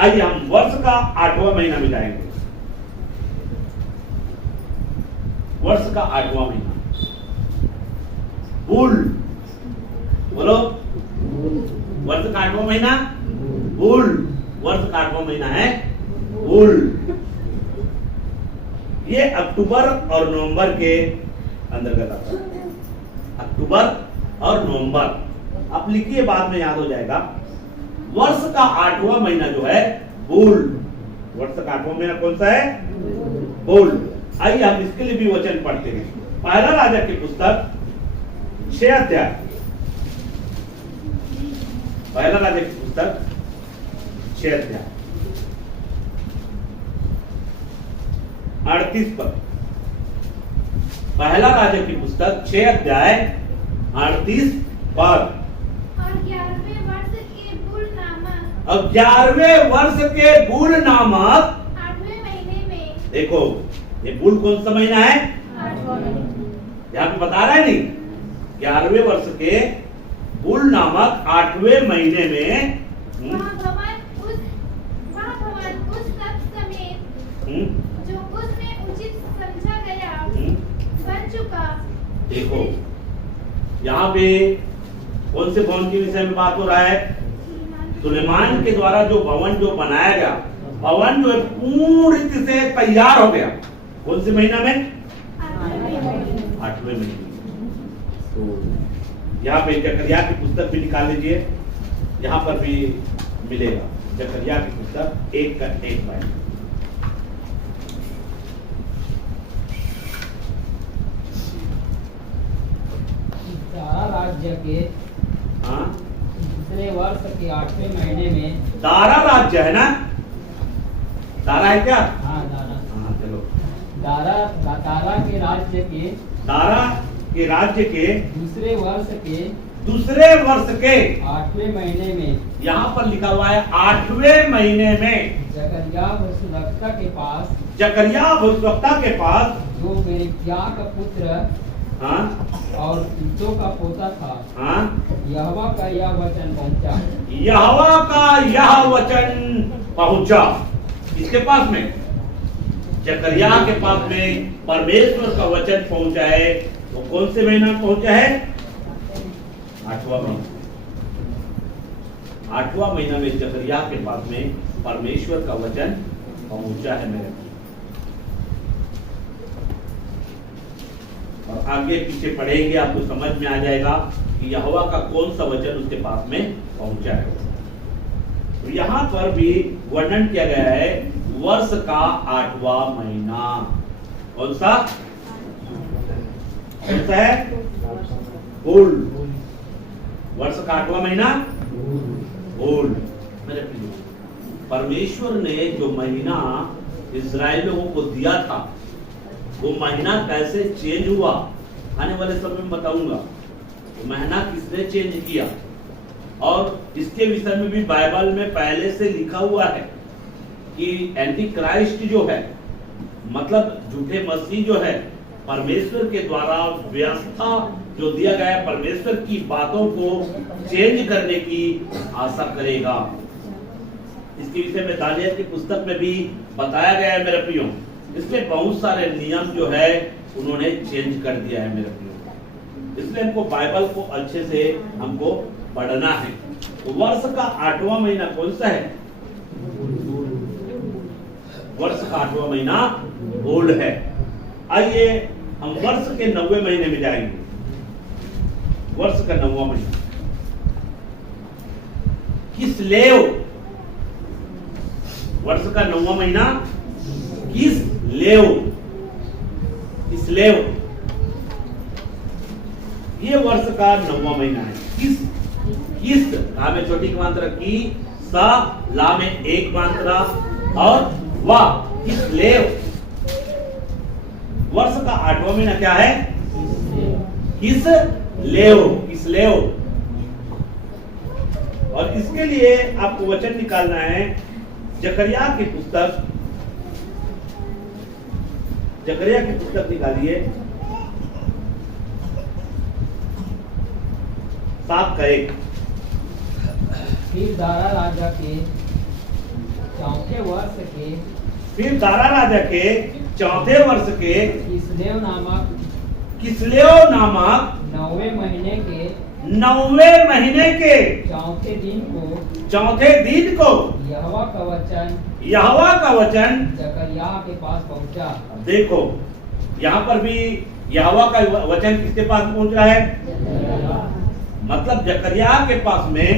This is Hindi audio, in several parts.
आइए हम वर्ष का 8वां महीना में जाएंगे। वर्ष का 8वां महीना बूल, बोलो वर्ष का 8वां महीना बूल। वर्ष का 8वां महीना है बूल। ये अक्टूबर और नवंबर के अंतर्गत आता है। अक्टूबर और नवंबर आप लिखिए, बाद में याद हो जाएगा। वर्ष का 8वां महीना जो है बूल। वर्ष का 8वां महीना कौन सा है? बूल। आइए हम इसके लिए भी वचन पढ़ते हैं। पहला राजा की पुस्तक 6 अध्याय, पहला राजा की पुस्तक 6 अध्याय 38 पर। पहला राजा की पुस्तक 6 अध्याय 38 पर। और 11वें वर्ष के बूल नामक अब 11वें वर्ष के बूल नामक 8वें महीने में, देखो ये बूल कौन सा महीना है? 8वां महीना, यहाँ पे बता रहा है नहीं। 11वें वर्ष के बूल नामक 8वें महीने में वह भवन उस सब समेत जो उसमें उचित समझा गया बन चुका। देखो यहाँ पे कौन से भवन के विषय में बात हो रहा है? सुलेमान के द्वारा जो भवन जो बनाया गया, भवन जो है पूरी रीति से तैयार हो गया। कौन से महीना में? 8वें महीने। तो यहाँ पे जकरिया की पुस्तक भी निकाल लीजिए, यहाँ पर भी मिलेगा जकरिया की पुस्तक 1 का 1 बाय। दारा राज्य के हाँ, दूसरे वर्ष के 8वें महीने में। दारा राज्य है ना? दारा है क्या? हाँ, दारा। हाँ चलो। दारा के राज्य के दारा के राज्य के दूसरे वर्ष के 8वें महीने में, यहाँ पर लिखा हुआ है 8वें महीने में, जकरिया भविष्यवक्ता के पास, जकरिया भविष्यवक्ता के पास, जो बेरेक्या का पुत्र हाँ और इद्दो का पोता था, हाँ, यहोवा का यह वचन पहुंचा। यहोवा का यह वचन पहुंचा। किसके पास में? जकरिया के पास में परमेश्वर का वचन पहुंचा है। वो कौन से महीना में पहुंचा है? 8वां महीना। 8वां महीना में जकरिया के पास में परमेश्वर का वचन पहुंचा है मेरे। और आगे पीछे पढ़ेंगे आपको समझ में आ जाएगा कि यहोवा का कौन सा वचन उसके पास में पहुंचा है। तो यहाँ पर भी वर्णन किया गया है वर्ष का 8वां महीना। कौन सा? कौन सा है? बूल। वर्ष का 8वां महीना बूल। मेरे प्रिय, परमेश्वर ने जो महीना इजराइल लोगों को दिया था, वो महीना कैसे चेंज हुआ आने वाले समय में बताऊंगा। वो महीना किसने चेंज किया, और इसके विषय में भी बाइबल में पहले से लिखा हुआ है कि एंटी क्राइस्ट जो है, मतलब झूठे मसीह जो है, परमेश्वर के द्वारा व्यवस्था जो दिया गया है, परमेश्वर की बातों को चेंज करने की आशा करेगा। इसके विषय में दानियल की पुस्तक में भी बताया गया है मेरे प्रियो। इसमें बहुत सारे नियम जो है उन्होंने चेंज कर दिया है मेरे प्रियो। इसलिए हमको बाइबल को अच्छे से हमको पढ़ना है। तो वर्ष का 8वां महीना कौन सा है? वर्ष का 8वां महीना बूल है। आइए हम वर्ष के 9वें महीने में जाएंगे। वर्ष का 9वां महीना किस्लेव। वर्ष का 9वां महीना किस्लेव। किस्लेव ये वर्ष का 9वां महीना है। किस ला में छोटी की मात्रा की, सा ला में एक मात्रा और वा, किस्लेव। वर्ष का 8वां महीना क्या है? किस्लेव। किस्लेव। और इसके लिए आपको वचन निकालना है जकरिया की पुस्तक। जकरिया की पुस्तक निकालिए 7 का 1। फिर दारा राजा के चौथे वर्ष के फिर दारा राजा के चौथे वर्ष के किसलेव नामक किसलेव नामक 9वें महीने के 9वें महीने के चौथे दिन को यहोवा का वचन जकरिया के पास पहुंचा। देखो यहाँ पर भी यहोवा का वचन किसके पास पहुंच रहा है? मतलब जकरिया के पास में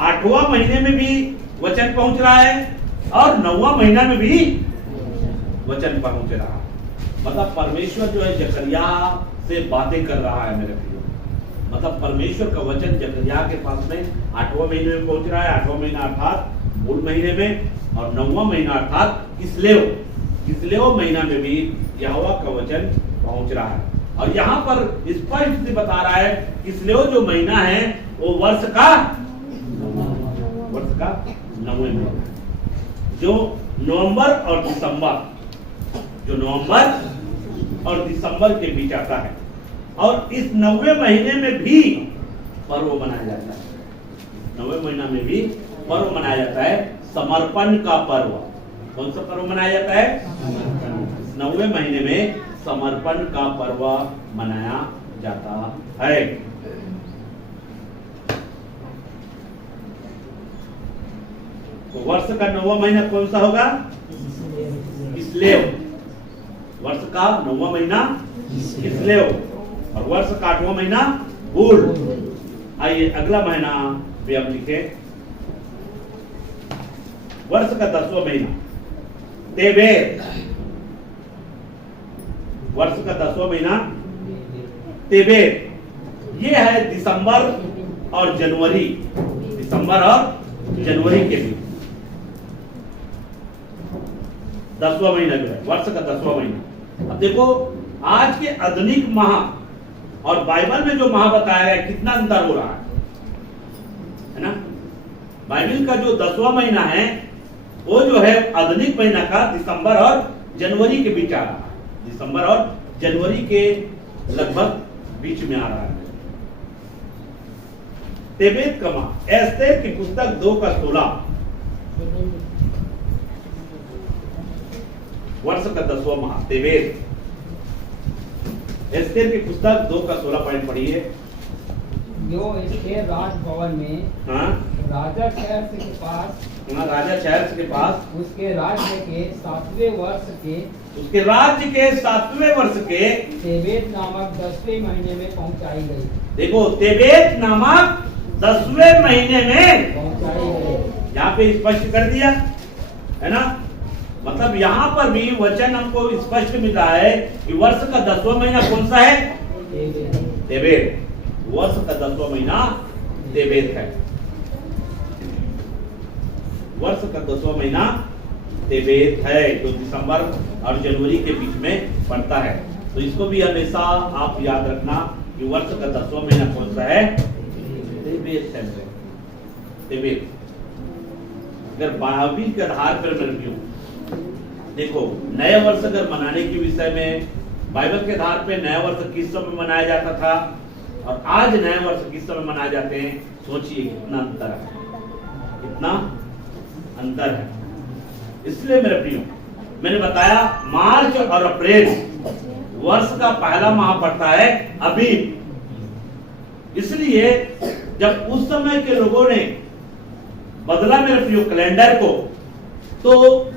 8वां महीने में भी वचन पहुंच रहा है और 9वां महीना में भी वचन पहुंच रहा है। मतलब परमेश्वर जो है जकरिया से बातें कर रहा है मेरे प्रियो। मतलब परमेश्वर का वचन जकरिया के पास में 8वां महीने में पहुंच रहा है। 8वां महीना अर्थात मूल महीने में, और 9वां महीना अर्थात किसलेव महीना में भी यहोवा का वचन पहुंच रहा है। और यहाँ पर स्पष्ट से बता रहा है किसलेव जो महीना है वो वर्ष का 9वें महीना, जो नवंबर और दिसंबर के बीच आता है। और इस 9वें महीने में भी पर्व मनाया जाता है। 9वें महीना में भी पर्व मनाया जाता है, समर्पण का पर्व। कौन सा पर्व मनाया जाता है? 9वें महीने में समर्पण का पर्व मनाया जाता है। तो वर्ष का 9वां महीना कौन सा होगा? किसलेव। वर्ष का 9वां महीना किसलेव, और वर्ष का 8वां महीना बूल। आइए अगला महीना भी हम लिखे। वर्ष का 10वां महीना तेबेत। वर्ष का 10वां महीना तेबेत। ये है दिसंबर और जनवरी के बीच 10वां महीना जो है वर्ष का 10वां महीना। अब देखो आज के आधुनिक माह और बाइबल में जो माह बताया है कितना अंतर हो रहा है ना? बाइबल का जो 10वां महीना है वो जो है आधुनिक महीना का दिसंबर और जनवरी के बीच आ रहा है। दिसंबर और जनवरी के लगभग बीच में आ रहा है। तेबेत का माह, एस्तेर की पुस्तक 2:16 वर्ष का 10वां माह तेबेत। एस्तेर की पुस्तक 2:16 पॉइंट पढ़िए। जो एस्तेर राजभवन में राजा शहर के पास उसके राज्य के 7वें वर्ष के तेबेत नामक 10वें महीने में पहुंचाई गई। देखो तेबेत नामक 10वें महीने में पहुंचाई गई। यहाँ पे स्पष्ट कर दिया है ना? मतलब यहाँ पर भी वचन हमको स्पष्ट मिला है कि वर्ष का 10वां महीना कौन सा है? तेबेत। वर्ष का 10वां महीना तेबेत है। वर्ष का 10वां महीना तेबेत है, जो दिसंबर और जनवरी के बीच में पड़ता है। तो इसको भी हमेशा आप याद रखना कि वर्ष का 10वां महीना कौन सा है? तेबेत है। तेबेत। अगर बाइबल के आधार पर मैं रखूं, देखो नया वर्ष अगर मनाने के विषय में बाइबल के आधार पे नया वर्ष किस समय मनाया जाता था और आज नया वर्ष किस समय मनाए जाते हैं, सोचिए कितना अंतर है, कितना अंतर है। इसलिए मेरे प्रियो, मैंने बताया मार्च और अप्रैल वर्ष का पहला माह पड़ता है अबीब। इसलिए जब उस समय के लोगों ने बदला मेरे प्रियो कैलेंडर को, तो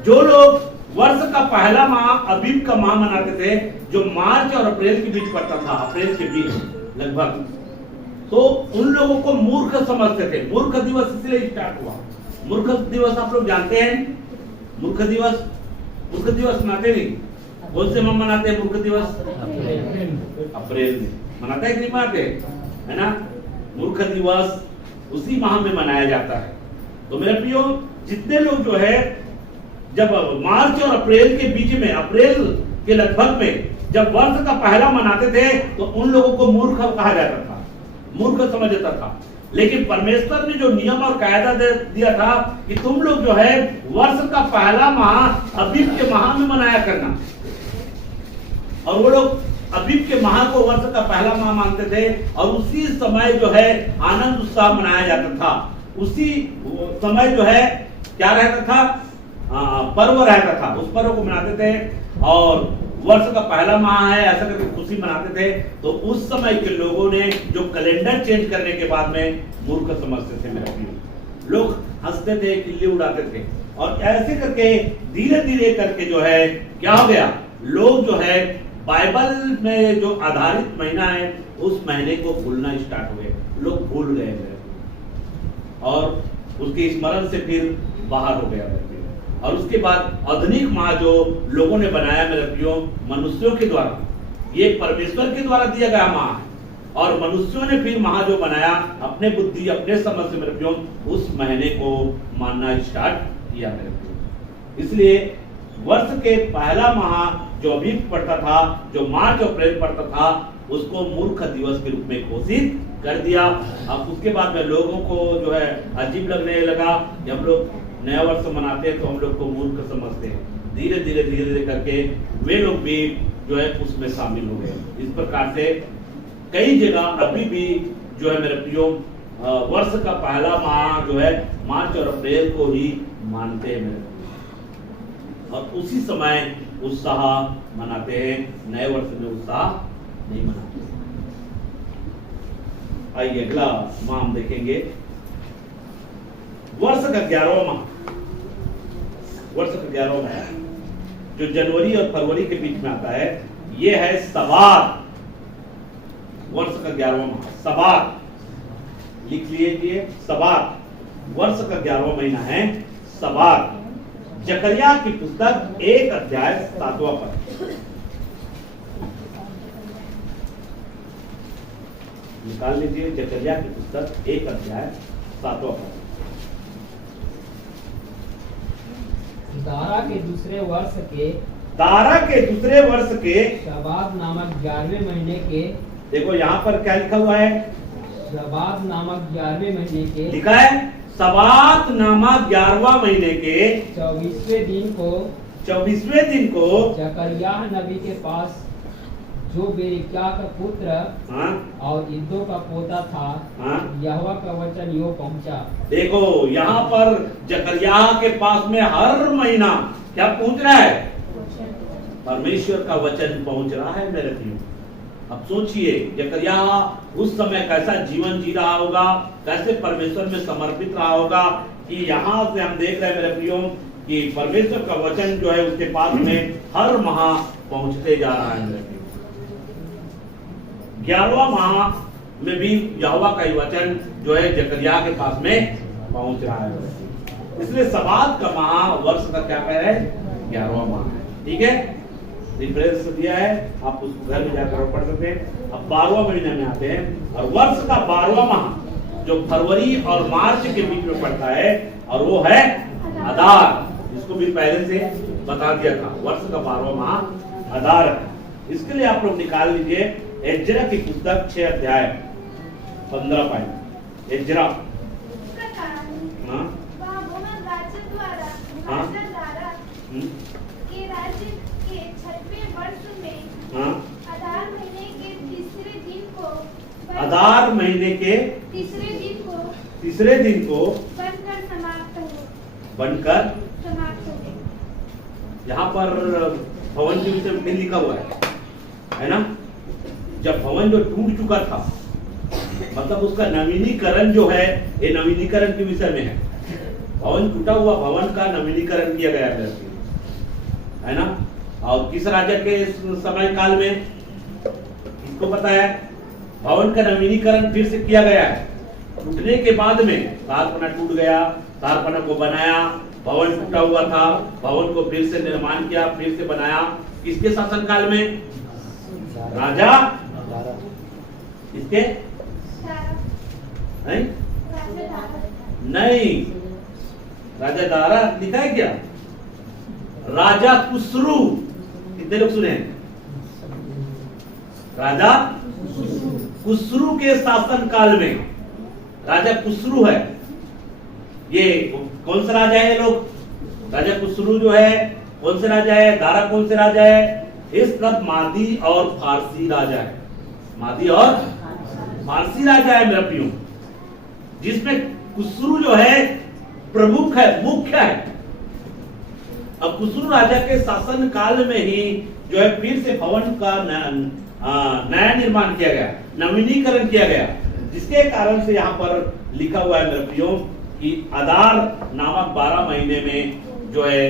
जो लोग वर्ष का पहला माह अबीब का माह मनाते थे, जो मार्च और अप्रैल के बीच पड़ता था, अप्रैल के बीच लगभग, तो उन लोगों को मूर्ख समझते थे। मूर्ख दिवस इसलिए स्टार्ट हुआ। मूर्ख दिवस आप लोग जानते हैं? मूर्ख दिवस मनाते नहीं? कौन से माह मनाते हैं मूर्ख दिवस? अप्रैल में मनाते हैं कि नहीं मनाते, है ना? मूर्ख दिवस उसी माह में मनाया जाता है। तो मेरे प्रियो, जितने लोग जो है जब मार्च और अप्रैल के बीच में, अप्रैल के लगभग में जब वर्ष का पहला मनाते थे, तो उन लोगों को मूर्ख कहा जाता था, मूर्ख समझ जाता था। लेकिन परमेश्वर ने जो नियम और कायदा दिया था कि तुम लोग जो है वर्ष का पहला माह अबीब के माह में मनाया करना, और वो लोग अबीब के माह को वर्ष का पहला माह मानते थे, और उसी समय जो है आनंद उत्साह मनाया जाता था। उसी समय जो है क्या रहता था, पर्व रहता था, उस पर्व को मनाते थे और वर्ष का पहला माह है ऐसा करके खुशी मनाते थे। तो उस समय के लोगों ने जो कैलेंडर चेंज करने के बाद में मूर्ख समझते थे मेरे प्रिय, लोग हंसते थे, किल्ली उड़ाते थे और ऐसे करके धीरे धीरे करके जो है क्या हो गया, लोग जो है बाइबल में जो आधारित महीना है उस महीने को भूलना स्टार्ट हो गए, लोग भूल गए और उसके स्मरण से फिर बाहर हो गया मेरे प्रियो। और उसके बाद आधुनिक माह जो लोगों ने बनाया मेरे प्रियो, मनुष्यों के द्वारा, ये परमेश्वर के द्वारा दिया गया माह है और मनुष्यों ने फिर माह जो बनाया अपने बुद्धि अपने समझ से मेरे प्रियो उस महीने को मानना स्टार्ट किया मेरे प्रियो। इसलिए वर्ष के पहला माह जो अभी पड़ता था, जो मार्च अप्रैल पड़ता था, उसको मूर्ख दिवस के रूप में घोषित कर दिया। अब उसके बाद में लोगों को जो है अजीब लगने लगा, जब लोग नया वर्ष मनाते हैं तो हम लोग को मूर्ख समझते हैं। धीरे धीरे धीरे धीरे करके वे लोग भी जो है उसमें शामिल हो गए। इस प्रकार से कई जगह अभी भी जो है मेरे प्रियो वर्ष का पहला माह जो है मार्च और अप्रैल को ही मानते हैं मेरे, और उसी समय उत्साह मनाते हैं, नए वर्ष में उत्साह नहीं मनाते। आइए अगला माह हम देखेंगे, वर्ष का 11वां माह। वर्ष का 11वां माह जो जनवरी और फरवरी के बीच में आता है, ये है सबात। वर्ष का 11वां माह सबात, लिख लीजिए सबात। वर्ष का 11वां महीना है सबात। जकरिया की पुस्तक 1 अध्याय 7वां पद, निकाल लीजिए। जकरिया की पुस्तक 1 अध्याय 7वां पद। दारा के दूसरे वर्ष के शबात नामक 11वें महीने के, देखो यहाँ पर क्या लिखा हुआ है, शबात नामक 11वें महीने के, लिखा है सबात नामक 11वां महीने के 24वें दिन को जकरिया नबी के पास जो बेरिक्या का पुत्र और इद्दो का पोता था, यहोवा का वचन यो पहुंचा। देखो यहाँ पर जकरिया के पास में हर महीना क्या पहुंच रहा है, परमेश्वर का वचन पहुंच रहा है मेरे प्रियो। अब सोचिए जकरिया उस समय कैसा जीवन जी रहा होगा, कैसे परमेश्वर में समर्पित रहा होगा, कि यहाँ से हम देख रहे हैं मेरे प्रियो कि परमेश्वर का वचन जो है उसके पास में हर माह पहुंचते जा रहा है मेरे प्रियो। 11वां माह में भी यहोवा का वचन जो है जकरिया के पास में पहुंच रहा है। इसलिए सबात का माह वर्ष का क्या है, 11वां माह है। ठीक है, रिफरेंस दिया है, आप उसको घर में जाकर पढ़ सकते हैं। अब 12वां महीने में आते हैं और वर्ष का 12वां माह जो फरवरी और मार्च के बीच में पड़ता है और वो है अदार, जिसको भी पहले से बता दिया था। वर्ष का 12वां माह अदार है। इसके लिए आप लोग निकाल लीजिए एजरा की पुस्तक 6 अध्याय 15 पॉइंट। एजरा अदार महीने के तीसरे दिन को बनकर समाप्त हो। यहाँ पर भवन के विषय में लिखा हुआ है ना, जब भवन जो टूट चुका था, मतलब उसका नवीनीकरण जो है, ये नवीनीकरण के विषय में है। भवन टूटा हुआ भवन का नवीनीकरण किया गया है ना। और किस राजा के समय काल में, इसको पता है, भवन का नवीनीकरण फिर से किया गया है। टूटने के बाद में तारपना टूट गया, तारपना को बनाया, भवन टूटा हुआ था, भवन को फिर से निर्माण किया, फिर से बनाया। किसके शासन काल में, राजा इसके नहीं, राजा दारा लिखा है क्या, राजा खुसरू। कितने लोग सुने, राजा खुसरू के शासन काल में राजा खुसरू है। ये कौन सा राजा है लोग, राजा खुसरू जो है कौन से राजा है, दारा कौन से राजा है, इस तरफ मादी और फारसी राजा है। मादी और फारसी राजा है मेरा प्रियो, जिसमें कुस्रू जो है प्रमुख है, मुख्य है। अब कुस्रू राजा के शासन काल में ही जो है फिर से भवन का नया निर्माण किया गया, नवीनीकरण किया गया, जिसके कारण से यहाँ पर लिखा हुआ है मेरे प्रियो कि अदार नामक 12 महीने में जो है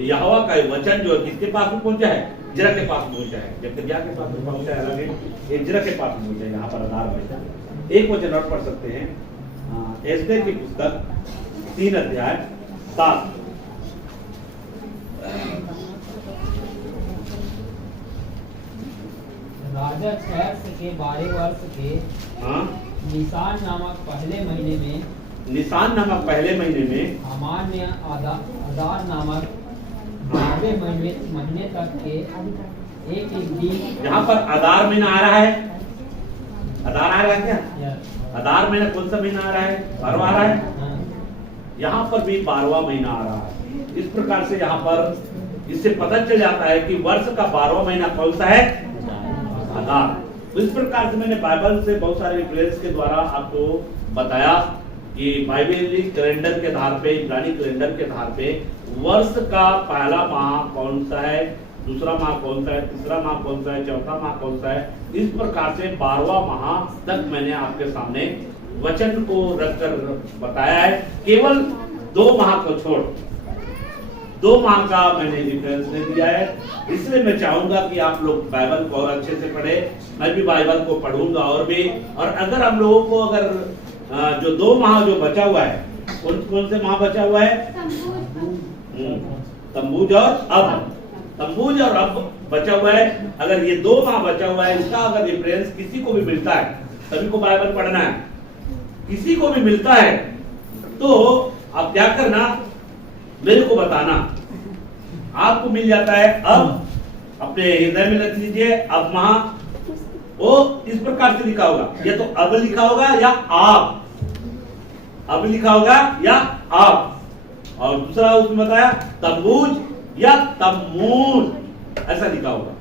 यहोवा का वचन जो है किसके पास में पहुंचा है, इज्रा के पास पहुंचा है। जकरिया के पास में पहुंचा है, अलग इज्रा के पास पहुंचा है। यहाँ पर अदार महीना एक वचन और पढ़ सकते हैं, एस्तेर की पुस्तक 3 अध्याय 7। राजा छैर्स के 12 वर्ष के निसान नामक पहले महीने में हामान ने अदार नामक 12वें महीने तक के एक दिन। यहाँ पर अदार महीना आ रहा है, अदार आ रहा है क्या? अदार महीना कौन सा महीना आ रहा है? 12वां आ रहा है। यहाँ पर भी 12वां महीना आ रहा है। इस प्रकार से यहाँ पर इससे पता चल जाता है कि वर्ष का 12वां महीना कौन सा है? अदार। तो इस प्रकार से मैंने बाइबल से बहुत सारे रेफरेंस के द्वारा आपको बताया कि बाइबली कैलेंडर के आधार पे, इब्रानी कैलेंडर के आधार पे वर्ष का पहला माह कौन सा है, दूसरा माह कौन सा है, तीसरा माह कौन सा है, चौथा माह कौन सा है। इस प्रकार से 12वां माह तक मैंने आपके सामने वचन को रखकर बताया है। केवल 2 माह को छोड़ 2 माह का मैंने डिफरेंस दे दिया है। इसलिए मैं चाहूंगा कि आप लोग बाइबल को और अच्छे से पढ़े, मैं भी बाइबल को पढ़ूंगा और भी। और अगर हम लोगों को अगर जो 2 माह जो बचा हुआ है, कौन से माह बचा हुआ है? तम्बूज और अब, तम्बूज और अब बचा हुआ है। अगर ये 2 माह बचा हुआ है, इसका अगर डिफरेंस किसी को भी मिलता है, सभी को बाइबल पढ़ना है, किसी को भी मिलता है तो आप क्या करना, मेरे को बताना। आपको मिल जाता है अब, अपने हृदय में लिख लीजिए अब माह, वो इस प्रकार से लिखा होगा, या तो अब लिखा होगा या आप, अब लिखा होगा या आप। और दूसरा उसमें बताया तम्बूज या तम्मूज, ऐसा लिखा होगा,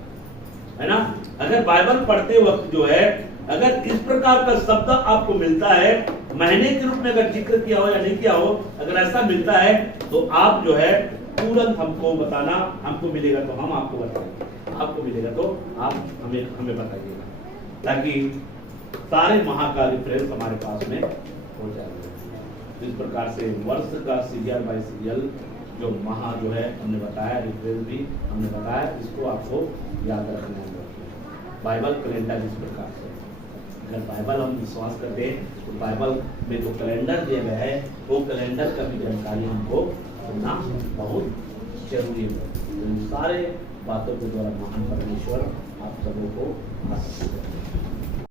है ना। अगर बाइबल पढ़ते वक्त जो है अगर इस प्रकार का शब्द आपको मिलता है, महीने के रूप में अगर जिक्र किया हो या नहीं किया हो, अगर ऐसा मिलता है तो आप जो है तुरंत हमको बताना। हमको मिलेगा तो हम आपको बताएंगे, आपको मिलेगा तो आप हमें बताइएगा, ताकि सारे माह का रिफरेंस हमारे पास में हो जाएगा। इस प्रकार से वर्ष का सीरियल बाय सीरियल जो माह जो है हमने बताया, रिफरेंस भी हमने बताया, इसको आपको याद रखना है। बाइबल कैलेंडर इस प्रकार से, अगर बाइबल हम विश्वास करते हैं तो बाइबल में जो कैलेंडर दिया गया है वो कैलेंडर का भी जानकारी हमको होना बहुत जरूरी है। इन सारे बातों के द्वारा महान परमेश्वर आप सबों को आशीष दें।